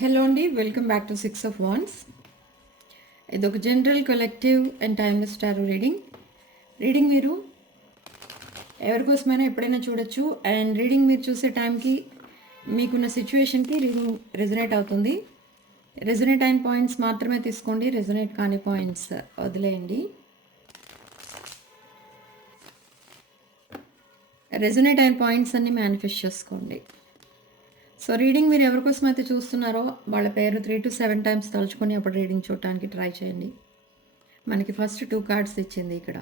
Hello అండి, welcome back to 6 of Wands. ఇది ఒక general collective and timeless tarot reading మీరు ఎవరికోసమైనా ఎప్పుడైనా చూడొచ్చు. అండ్ రీడింగ్ మీరు చూసే టైంకి మీకున్న సిచ్యువేషన్కి రీడింగ్ రెజొనేట్ అవుతుంది. రెజొనేట్ అయిన పాయింట్స్ మాత్రమే తీసుకోండి, రెజొనేట్ కాని పాయింట్స్ వదిలేయండి. రెజొనేట్ అయిన పాయింట్స్ అన్ని మేనిఫెస్ట్ చేసుకోండి. సో రీడింగ్ మీరు ఎవరికోసం అయితే చూస్తున్నారో వాళ్ళ పేరు 3 to 7 times తలుచుకొని అప్పుడు రీడింగ్ చూడటానికి ట్రై చేయండి. మనకి ఫస్ట్ 2 cards ఇచ్చింది ఇక్కడ,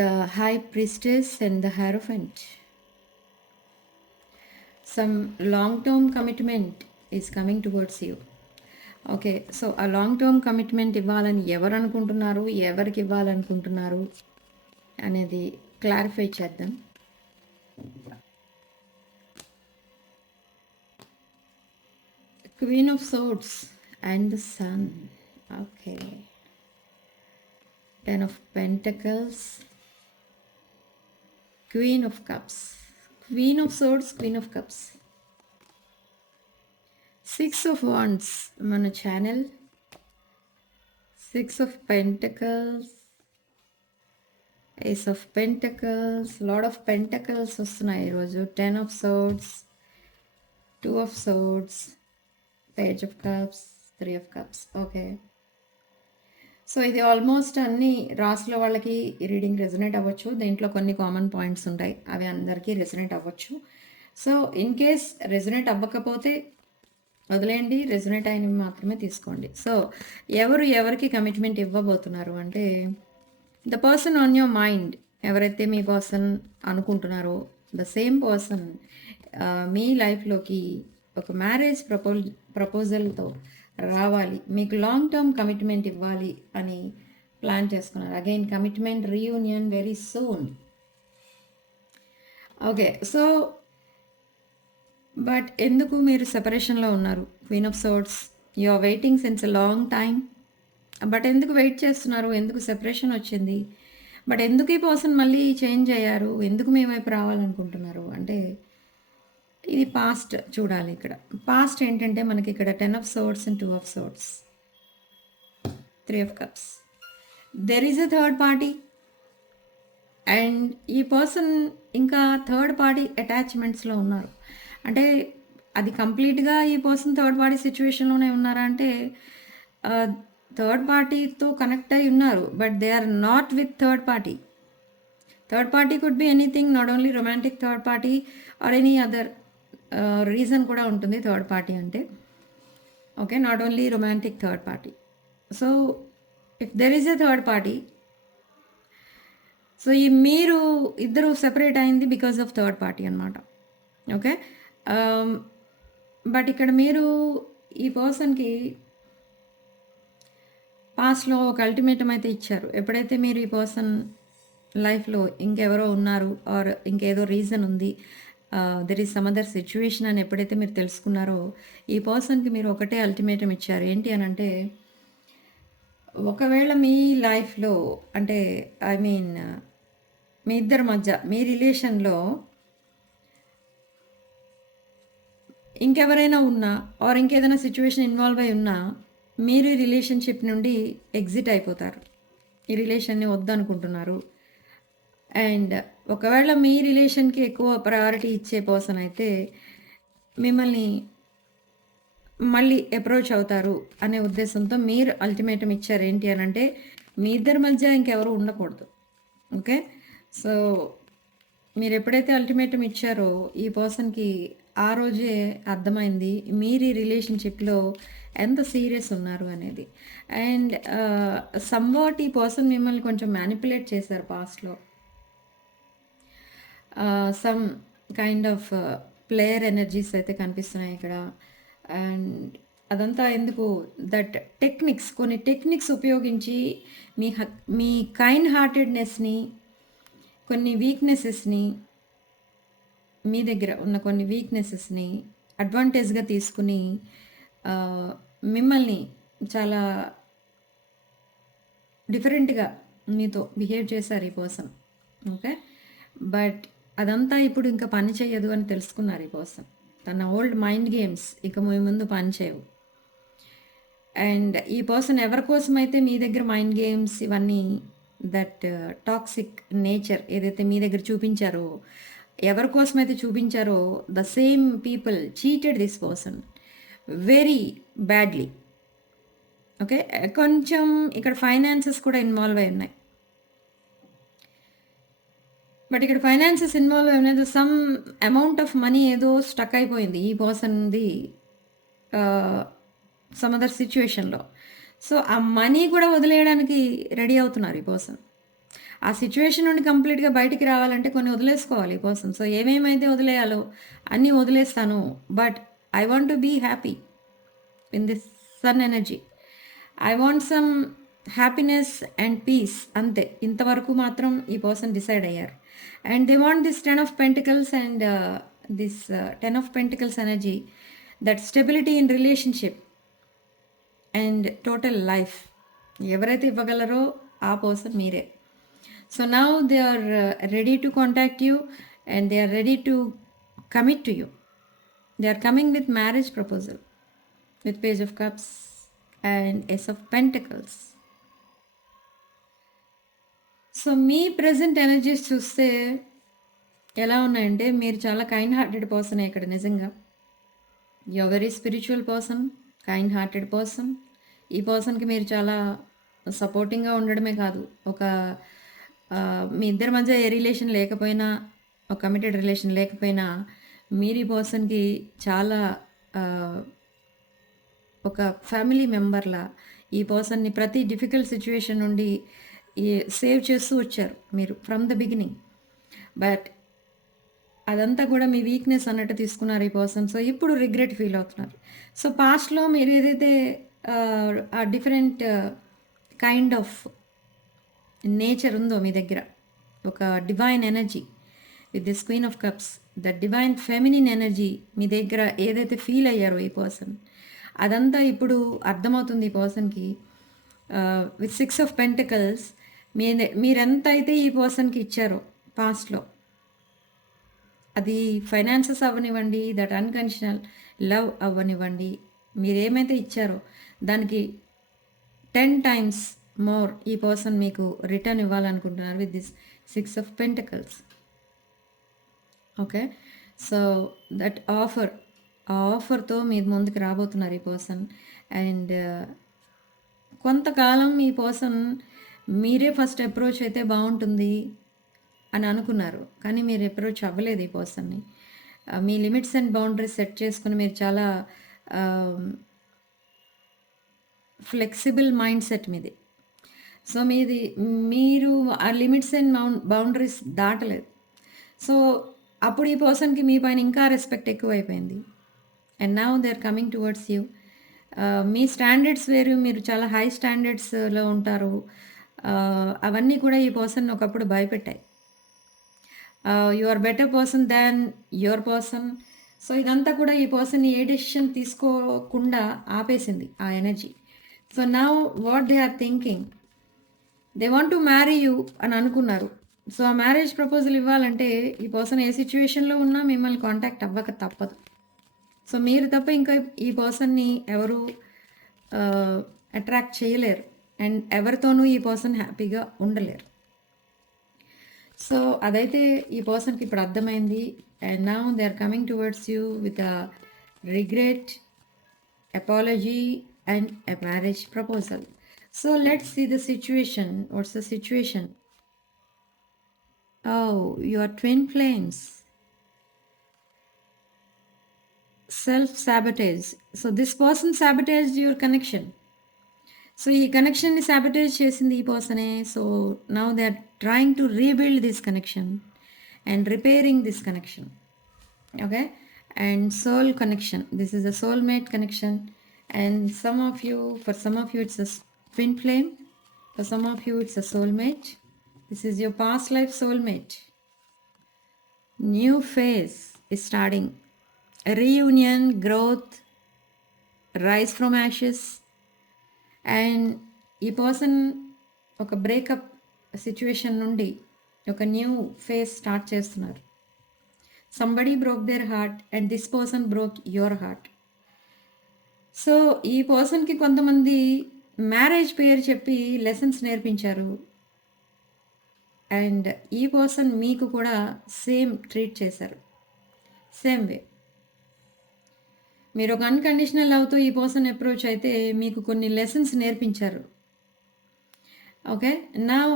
the high priestess and the hierophant. Some long term commitment is coming towards you. Okay, so ఆ లాంగ్ టర్మ్ కమిట్మెంట్ ఇవ్వాలని ఎవరు అనుకుంటున్నారు, ఎవరికి ఇవ్వాలనుకుంటున్నారు అనేది క్లారిఫై చేద్దాం. Queen of Swords and the Sun. Okay. 10 of Pentacles. Queen of Cups. Queen of Swords, Queen of Cups. 6 of Wands. Mana channel. 6 of Pentacles. Ace of Pentacles. Lord of Pentacles వస్తున్నాయి ఈరోజు. 10 of Swords. 2 of Swords. Page of Cups, 3 of Cups. Okay, so ఇది almost అన్ని రాసుల వాళ్ళకి reading resonate అవ్వచ్చు. దీంట్లో కొన్ని common points ఉంటాయి, అవి అందరికీ రెజొనేట్ అవ్వచ్చు. సో ఇన్ కేస్ రెజొనేట్ అవ్వకపోతే వదిలేయండి, రెజొనేట్ అయినవి మాత్రమే తీసుకోండి. సో ఎవరికి కమిట్మెంట్ ఇవ్వబోతున్నారు అంటే, the person on your mind, ఎవరైతే మీ పర్సన్ అనుకుంటున్నారో ద సేమ్ పర్సన్ మీ లైఫ్లోకి ఒక మ్యారేజ్ ప్రపోజల్తో రావాలి, మీకు లాంగ్ టర్మ్ కమిట్మెంట్ ఇవ్వాలి అని ప్లాన్ చేసుకున్నారు. Again commitment, reunion very soon. Okay, so but ఎందుకు మీరు సెపరేషన్లో ఉన్నారు? Queen of swords, you are waiting since a long time. But ఎందుకు వెయిట్ చేస్తున్నారు? ఎందుకు సెపరేషన్ వచ్చింది? బట్ ఎందుకు ఈ పర్సన్ మళ్ళీ చేంజ్ అయ్యారు? ఎందుకు మీ వైపు రావాలనుకుంటున్నారు అంటే, ఇది పాస్ట్ చూడాలి. ఇక్కడ పాస్ట్ ఏంటంటే మనకి ఇక్కడ 10 of Swords and 2 of Swords, 3 of Cups. There is a third party and ఈ పర్సన్ ఇంకా థర్డ్ పార్టీ అటాచ్మెంట్స్లో ఉన్నారు. అంటే అది కంప్లీట్గా ఈ పర్సన్ థర్డ్ పార్టీ సిచ్యువేషన్లోనే ఉన్నారా అంటే, థర్డ్ పార్టీతో కనెక్ట్ అయి ఉన్నారు, but they are not with third party. Third party could be anything, not only romantic third party or any other reason కూడా ఉంటుంది థర్డ్ పార్టీ అంటే. Okay, not only romantic third party. So if there is a third party, so ఈ మీరు ఇద్దరు separate అయింది because of third party అనమాట. Okay, but ఇక్కడ మీరు ఈ పర్సన్కి పాస్ట్లో ఒక అల్టిమేటం అయితే ఇచ్చారు. ఎప్పుడైతే మీరు ఈ పర్సన్ లైఫ్లో ఇంకెవరో ఉన్నారు ఆర్ ఇంకేదో రీజన్ ఉంది, there is some other situation అని ఎప్పుడైతే మీరు తెలుసుకున్నారో, ఈ పర్సన్కి మీరు ఒకటే అల్టిమేటం ఇచ్చారు. ఏంటి అని అంటే, ఒకవేళ మీ లైఫ్లో అంటే ఐ మీన్ మీ ఇద్దరి మధ్య మీ రిలేషన్లో ఇంకెవరైనా ఉన్నా ఆర్ ఇంకేదైనా సిచ్యువేషన్ ఇన్వాల్వ్ అయి ఉన్నా, మీరు ఈ రిలేషన్షిప్ నుండి ఎగ్జిట్ అయిపోతారు. ఈ రిలేషన్ని వద్దనుకుంటున్నారు. అండ్ ఒకవేళ మీ రిలేషన్కి ఎక్కువ ప్రయారిటీ ఇచ్చే పర్సన్ అయితే మిమ్మల్ని మళ్ళీ అప్రోచ్ అవుతారు అనే ఉద్దేశంతో మీరు అల్టిమేటం ఇచ్చారు. ఏంటి అని అంటే, మీ ఇద్దరి మధ్య ఇంకెవరు ఉండకూడదు. ఓకే, సో మీరు ఎప్పుడైతే అల్టిమేటం ఇచ్చారో ఈ పర్సన్కి ఆ రోజే అర్థమైంది మీరు ఈ రిలేషన్షిప్లో ఎంత సీరియస్ ఉన్నారు అనేది. అండ్ సమ్వాట్ ఈ పర్సన్ మిమ్మల్ని కొంచెం మ్యానిపులేట్ చేశారు పాస్ట్లో. Some kind of player energies అయితే కనిపిస్తున్నాయి ఇక్కడ. అండ్ అదంతా ఎందుకు, దట్ కొన్ని టెక్నిక్స్ ఉపయోగించి మీ కైండ్ హార్టెడ్నెస్ని, కొన్ని వీక్నెసెస్ని, మీ దగ్గర ఉన్న కొన్ని వీక్నెసెస్ని అడ్వాంటేజ్గా తీసుకుని మిమ్మల్ని చాలా డిఫరెంట్గా మీతో బిహేవ్ చేశారు ఈ పర్సన్. ఓకే, బట్ అదంతా ఇప్పుడు ఇంకా పని చేయదు అని తెలుసుకున్నారు ఈ పర్సన్. తన ఓల్డ్ మైండ్ గేమ్స్ ఇక మీ ముందు పనిచేయవు. అండ్ ఈ పర్సన్ ఎవరి కోసమైతే మీ దగ్గర మైండ్ గేమ్స్ ఇవన్నీ దట్ టాక్సిక్ నేచర్ ఏదైతే మీ దగ్గర చూపించారో, ఎవరి కోసమైతే చూపించారో the same people cheated this person very badly. Okay. కొంచెం ఇక్కడ ఫైనాన్సెస్ కూడా ఇన్వాల్వ్ అయి ఉన్నాయి. బట్ ఇక్కడ ఫైనాన్సెస్ ఇన్వాల్వ్ అయినది సమ్ అమౌంట్ ఆఫ్ మనీ ఏదో స్టక్ అయిపోయింది ఈ పర్సన్‌ది సమ్ అదర్ సిట్యుయేషన్‌లో. సో, ఆ మనీ కూడా వదిలేయడానికి రెడీ అవుతున్నారు ఈ పర్సన్. ఆ సిట్యుయేషన్ నుండి కంప్లీట్‌గా బయటికి రావాలంటే కొన్ని వదిలేసుకోవాలి ఈ పర్సన్. సో, ఏమేమైతే వదిలేయాలో అన్నీ వదిలేస్తాను. But I want to be happy in this sun energy. I want some happiness and peace అంతే. ఇంతవరకు మాత్రం ఈ పర్సన్ డిసైడ్ అయ్యారు. And they want this 10 of pentacles and this 10 of pentacles energy, that stability in relationship and total life. ఎవరైతే ఇవ్వగలరో ఆ person మీరే. So now they are ready to contact you and they are ready to commit to you. They are coming with marriage proposal with page of cups and ace of pentacles. So మీ present energies చూస్తే ఎలా ఉన్నాయంటే మీరు చాలా kind hearted పర్సనే ఇక్కడ నిజంగా. You are very spiritual person, kind hearted person. ఈ పర్సన్కి మీరు చాలా సపోర్టింగ్గా ఉండడమే కాదు, ఒక మీ ఇద్దరి మధ్య ఏ రిలేషన్ లేకపోయినా, ఒక కమిటెడ్ రిలేషన్ లేకపోయినా మీరు ఈ పర్సన్కి చాలా ఆ, ఒక ఫ్యామిలీ మెంబర్లా ఈ పర్సన్ని ప్రతి డిఫికల్ట్ సిచ్యువేషన్ నుండి సేవ్ చేస్తూ వచ్చారు మీరు ఫ్రమ్ ద బిగినింగ్. బట్ అదంతా కూడా మీ వీక్నెస్ అన్నట్టు తీసుకున్నారు ఈ పర్సన్. సో ఇప్పుడు రిగ్రెట్ ఫీల్ అవుతున్నారు. సో పాస్ట్లో మీరు ఏదైతే ఆ డిఫరెంట్ కైండ్ ఆఫ్ నేచర్ ఉందో మీ దగ్గర, ఒక divine energy with this queen of cups, the divine feminine energy మీ దగ్గర ఏదైతే ఫీల్ అయ్యారో ఈ పర్సన్, అదంతా ఇప్పుడు అర్థమవుతుంది ఈ పర్సన్కి. విత్ 6 ఆఫ్ పెంటికల్స్ మీరెంత అయితే ఈ పర్సన్కి ఇచ్చారో పాస్ట్లో, అది ఫైనాన్సెస్ అవ్వనివ్వండి, దట్ అన్కండిషనల్ లవ్ అవ్వనివ్వండి, మీరేమైతే ఇచ్చారో దానికి 10 టైమ్స్ మోర్ ఈ పర్సన్ మీకు రిటర్న్ ఇవ్వాలనుకుంటున్నారు with this 6 of pentacles. Okay. So that ఆ ఆఫర్తో మీ ముందుకు రాబోతున్నారు ఈ పర్సన్. అండ్ కొంతకాలం ఈ పర్సన్ మీరే ఫస్ట్ అప్రోచ్ అయితే బాగుంటుంది అని అనుకున్నారు, కానీ మీరు అప్రోచ్ అవ్వలేదు ఈ పర్సన్ని. మీ లిమిట్స్ అండ్ బౌండరీస్ సెట్ చేసుకుని మీరు చాలా ఫ్లెక్సిబుల్ మైండ్ సెట్ మీది. సో మీరు ఆ లిమిట్స్ అండ్ బౌండరీస్ దాటలేదు. సో అప్పుడు ఈ పర్సన్కి మీ పైన ఇంకా రెస్పెక్ట్ ఎక్కువైపోయింది. And now they are coming towards you. మీ స్టాండర్డ్స్ వేరు, మీరు చాలా హై స్టాండర్డ్స్లో ఉంటారు. అవన్నీ కూడా ఈ పర్సన్ ఒకప్పుడు భయపెట్టాయి. You are better person than your person. So ఇదంతా కూడా ఈ పర్సన్ ఏ డెసిషన్ తీసుకోకుండా ఆపేసింది ఆ energy. So now what they are thinking, they want to marry you అని అనుకున్నారు. సో ఆ మ్యారేజ్ ప్రపోజల్ ఇవ్వాలంటే ఈ పర్సన్ ఏ సిచ్యువేషన్లో ఉన్నా మిమ్మల్ని కాంటాక్ట్ అవ్వక తప్పదు. సో మీరు తప్ప ఇంకా ఈ పర్సన్ని ఎవరు అట్రాక్ట్ చేయలేరు అండ్ ఎవరితోనూ ఈ పర్సన్ హ్యాపీగా ఉండలేరు. సో అదైతే ఈ పర్సన్కి ఇప్పుడు అర్థమైంది. And now they are coming towards you with a regret, apology and a marriage proposal. So let's see the situation. What's the situation? Oh, you are twin flames. Self-sabotage. So this person sabotaged your connection. So ఈ కనెక్షన్ని sabotage చేసింది ఈ పర్సనే. So now they are trying to rebuild this connection and repairing this connection. Okay. And soul connection, this is a soulmate connection. And for some of you it's a twin flame, for some of you it's a soulmate. This is your past life soulmate. New phase is starting. A reunion, growth, rise from ashes. And ఈ person ఒక breakup situation నుండి ఒక new phase start చేస్తున్నారు. Somebody broke their heart and this person broke your heart. So ఈ పర్సన్‌కి కొంతమంది marriage పేరు చెప్పి లెసన్స్ నేర్పించారు. అండ్ ఈ పర్సన్ మీకు కూడా సేమ్ ట్రీట్ చేశారు. Same way. మీరు ఒక అన్‌కండిషనల్ లవ్‌తో ఈ పర్సన్ అప్రోచ్ అయితే మీకు కొన్ని లెసన్స్ నేర్పించారు. ఓకే. నౌ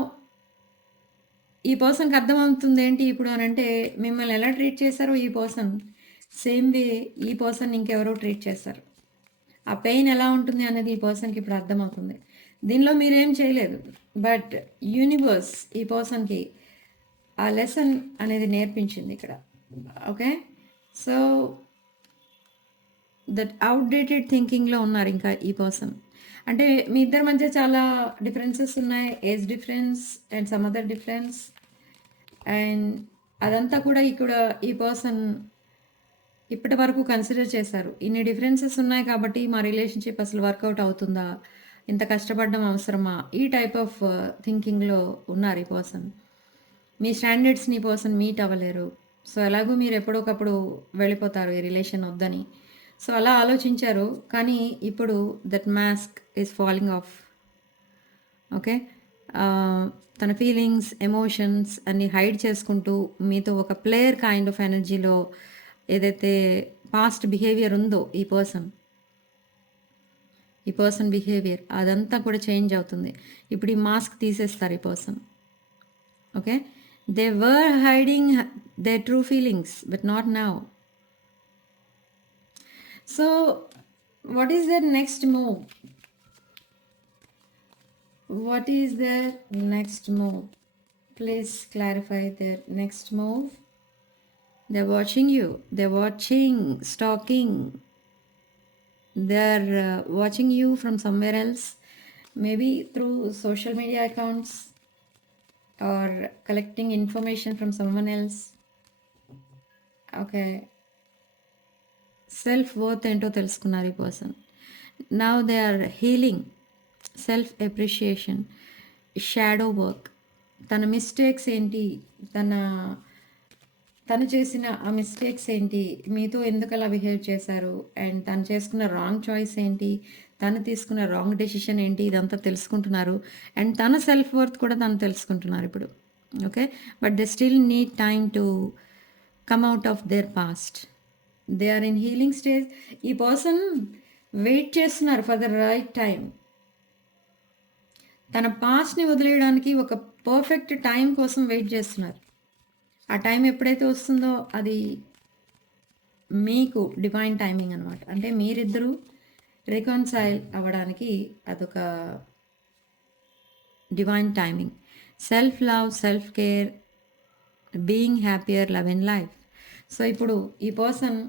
ఈ పర్సన్‌కి అర్థమవుతుంది ఏంటి ఇప్పుడు అనంటే, మిమ్మల్ని ఎలా ట్రీట్ చేశారో ఈ పర్సన్, సేమ్ వే ఈ పర్సన్ ఇంకెవరో ట్రీట్ చేశారు. ఆ పెయిన్ ఎలా ఉంటుంది అనేది ఈ పర్సన్‌కి ఇప్పుడు అర్థమవుతుంది. దీనిలో మీరేం చేయలేదు. బట్ యూనివర్స్ ఈ పర్సన్‌కి ఆ లెసన్ అనేది నేర్పించింది ఇక్కడ. ఓకే. సో దట్ అవుట్‌డేటెడ్ థింకింగ్‌లో ఉన్నారు ఇంకా ఈ పర్సన్. అంటే మీ ఇద్దరి మధ్య చాలా డిఫరెన్సెస్ ఉన్నాయి. Age difference and some other difference. And అదంతా కూడా ఇక్కడ ఈ పర్సన్ ఇప్పటి వరకు కన్సిడర్ చేశారు. ఇన్ని డిఫరెన్సెస్ ఉన్నాయి కాబట్టి మా రిలేషన్‌షిప్ అసలు వర్కౌట్ అవుతుందా? ఇంత కష్టపడడం అవసరమా? ఈ టైప్ ఆఫ్ థింకింగ్‌లో ఉన్నారు ఈ పర్సన్. మీ స్టాండర్డ్స్‌ని ఈ పర్సన్ మీట్ అవ్వలేరు. సో, ఎలాగో మీరు ఎప్పుడోకప్పుడు వెళ్ళిపోతారు ఈ రిలేషన్ వద్దని. సో, అలా ఆలోచించారు. కానీ ఇప్పుడు that mask is falling of. Okay. తన ఫీలింగ్స్, ఎమోషన్స్ అన్నీ హైడ్ చేసుకుంటూ మీతో ఒక ప్లేయర్ కైండ్ ఆఫ్ ఎనర్జీలో ఏదైతే పాస్ట్ బిహేవియర్ ఉందో ఈ పర్సన్ బిహేవియర్ అదంతా కూడా చేంజ్ అవుతుంది. ఇప్పుడు ఈ మాస్క్ తీసేస్తారు ఈ person. Okay. They were hiding their true feelings but not now. So what is their next move? What is their next move? Please clarify their next move. They're watching you. They're watching, stalking. They're watching you from somewhere else, maybe through social media accounts or collecting information from someone else. Okay. Self worth ఏంటో తెలుసుకున్నారు ఈ person. Now they are healing. Self appreciation, shadow work. తన mistakes ఏంటి, తను చేసిన ఆ mistakes ఏంటి, మీతో ఎందుకు అలా బిహేవ్ చేశారు, అండ్ తను చేసుకున్న రాంగ్ చాయిస్ ఏంటి, తను తీసుకున్న రాంగ్ డెసిషన్ ఏంటి, ఇదంతా తెలుసుకుంటున్నారు. అండ్ తన సెల్ఫ్ వర్త్ కూడా తను తెలుసుకుంటున్నారు ఇప్పుడు. Okay. But they still need time to come out of their past. They are in healing stage. ఈ పర్సన్ వెయిట్ చేస్తున్నారు ఫర్ ద రైట్ టైం. తన పాస్ట్ని వదిలేయడానికి ఒక పర్ఫెక్ట్ టైం కోసం వెయిట్ చేస్తున్నారు. ఆ టైం ఎప్పుడైతే వస్తుందో అది మీకు డివైన్ టైమింగ్ అనమాట. అంటే మీరిద్దరూ రికన్సైల్ అవ్వడానికి అదొక divine timing. Self love, self care, being happier, love in life. So ఇప్పుడు ఈ person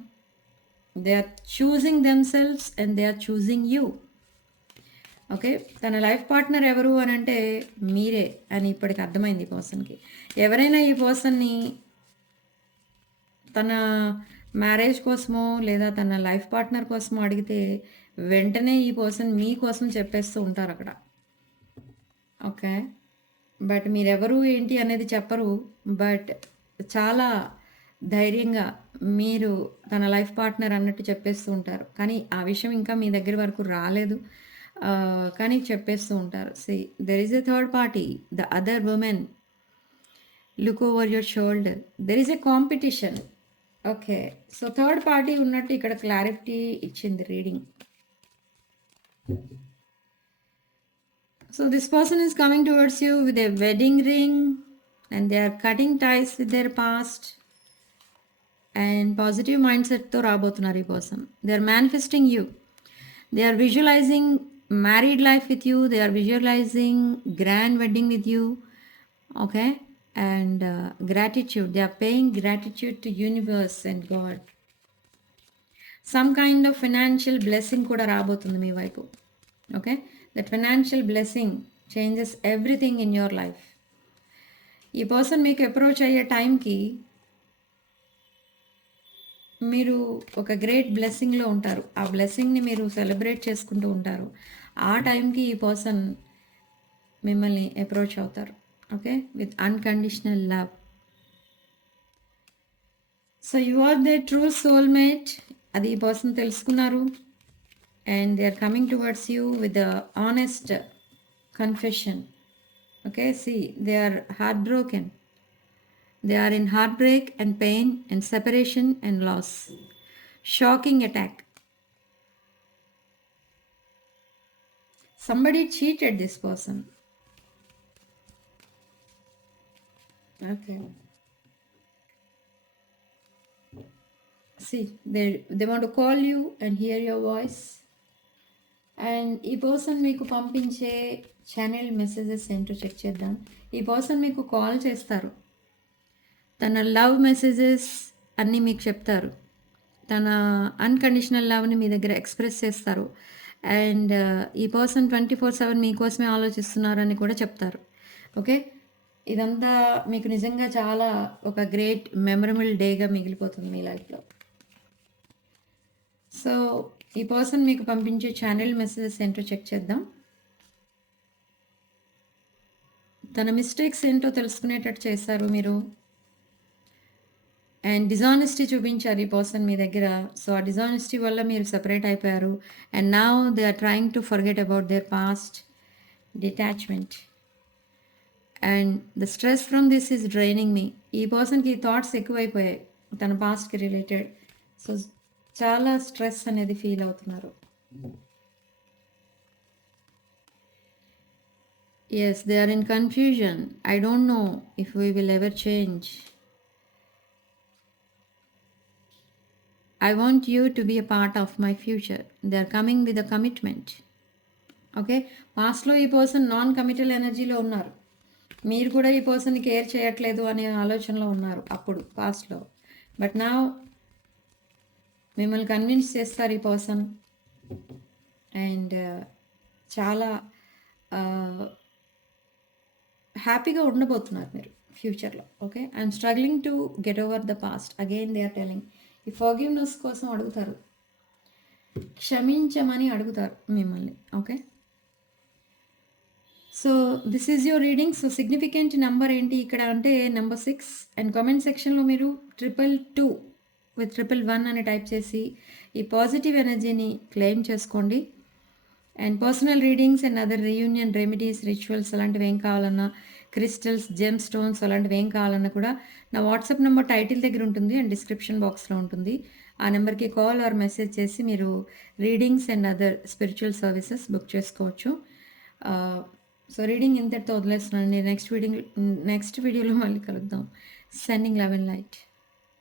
they are choosing themselves and they are choosing you. Okay. తన లైఫ్ పార్ట్నర్ ఎవరు అని అంటే మీరే అని ఇప్పటికి అర్థమైంది ఈ పర్సన్కి. ఎవరైనా ఈ పర్సన్ని తన మ్యారేజ్ కోసమో లేదా తన లైఫ్ పార్ట్నర్ కోసమో అడిగితే వెంటనే ఈ పర్సన్ మీకోసం చెప్పేస్తూ ఉంటారు అక్కడ. ఓకే. బట్ మీరెవరు ఏంటి అనేది చెప్పరు. బట్ చాలా ధైర్యంగా మీరు తన లైఫ్ పార్ట్నర్ అన్నట్టు చెప్పేస్తూ ఉంటారు. కానీ ఆ విషయం ఇంకా మీ దగ్గర వరకు రాలేదు. కానీ చెప్పేస్తూ ఉంటారు. See there is a third party, the other woman look over your shoulder. There is a competition. Okay. So third party ఉన్నట్టు ఇక్కడ క్లారిటీ ఇచ్చింది reading. So this person is coming towards you with a wedding ring and they are cutting ties with their past and positive mindset తో రాబోతున్నారు ఈ person. They are manifesting you. They are visualizing married life with you. They are visualizing grand wedding with you. Okay. And gratitude. They are paying gratitude to universe and God. Some kind of financial blessing కూడా రాబోతుంది మీ వైపు. Okay. That financial blessing changes everything in your life. ఈ person మీకు approach అయ్యే టైంకి మీరు ఒక great బ్లెస్సింగ్లో ఉంటారు. ఆ బ్లెస్సింగ్ని మీరు సెలబ్రేట్ చేసుకుంటూ ఉంటారు. ఆ టైంకి ఈ పర్సన్ మిమ్మల్ని అప్రోచ్ అవుతారు. Okay. With unconditional love. So you are they true soulmate, అది ఈ పర్సన్ తెలుసుకున్నారు. And they are coming towards you with honest confession. Okay, see they are heart broken. They are in heartbreak and pain and separation and loss. Shocking attack. Somebody cheated this person. Okay. See, they want to call you and hear your voice. And ఈ person మీకు పంపించే channel messages ఏంటో check చేద్దాం. ఈ person మీకు call చేస్తారు, తన love messages అన్నీ మీకు చెప్తారు, తన అన్కండిషనల్ లవ్ని మీ దగ్గర ఎక్స్ప్రెస్ చేస్తారు. అండ్ ఈ పర్సన్ 24/7 మీకోసమే ఆలోచిస్తున్నారని కూడా చెప్తారు. ఓకే, ఇదంతా మీకు నిజంగా చాలా ఒక గ్రేట్ మెమరబుల్ డేగా మిగిలిపోతుంది మీ లైఫ్లో. సో ఈ పర్సన్ మీకు పంపించే ఛానల్ మెసేజెస్ ఏంటో చెక్ చేద్దాం. తన మిస్టేక్స్ ఏంటో తెలుసుకునేటట్టు చేస్తారు మీరు. అండ్ డిజానెస్టీ చూపించారు ఈ పర్సన్ మీ దగ్గర. సో ఆ డిజానెస్టీ వల్ల మీరు సెపరేట్ అయిపోయారు. And now they are trying to forget about their past. Detachment. And the stress from this is draining me. ఈ పర్సన్కి థాట్స్ ఎక్కువైపోయాయి తన పాస్ట్కి రిలేటెడ్. సో చాలా స్ట్రెస్ అనేది ఫీల్ అవుతున్నారు. Yes, they are in confusion. I don't know if we will ever change. I want you to be a part of my future. They are coming with a commitment. Okay, పాస్ట్లో ఈ person non committal ఎనర్జీలో ఉన్నారు. మీరు కూడా ఈ పర్సన్ని care చేయట్లేదు అనే ఆలోచనలో ఉన్నారు అప్పుడు పాస్ట్లో. బట్ నా మిమ్మల్ని కన్విన్స్ చేస్తారు ఈ పర్సన్. అండ్ చాలా హ్యాపీగా ఉండబోతున్నారు మీరు ఫ్యూచర్లో. Okay, I'm struggling to get over the past. Again they are telling. ఈ ఫర్గివ్నెస్ కోసం అడుగుతారు, క్షమించమని అడుగుతారు మిమ్మల్ని. Okay, so this is your reading. So significant number ఏంటి ఇక్కడ అంటే నెంబర్ 6. అండ్ కామెంట్ సెక్షన్లో మీరు 222 విత్ 111 అని టైప్ చేసి ఈ పాజిటివ్ ఎనర్జీని క్లెయిమ్ చేసుకోండి. And personal readings and other reunion remedies, rituals అలాంటివి ఏం కావాలన్నా, క్రిస్టల్స్, జెమ్ స్టోన్స్ అలాంటివి ఏం కావాలన్నా కూడా నా వాట్సాప్ నెంబర్ టైటిల్ దగ్గర ఉంటుంది అండ్ డిస్క్రిప్షన్ బాక్స్లో ఉంటుంది. ఆ నెంబర్కి కాల్ ఆర్ మెసేజ్ చేసి మీరు readings and other spiritual services book చేసుకోవచ్చు. సో రీడింగ్ ఇంతటితో వదిలేస్తున్నాను. నెక్స్ట్ వీడియోలో మళ్ళీ కలుద్దాం. Sending love and light.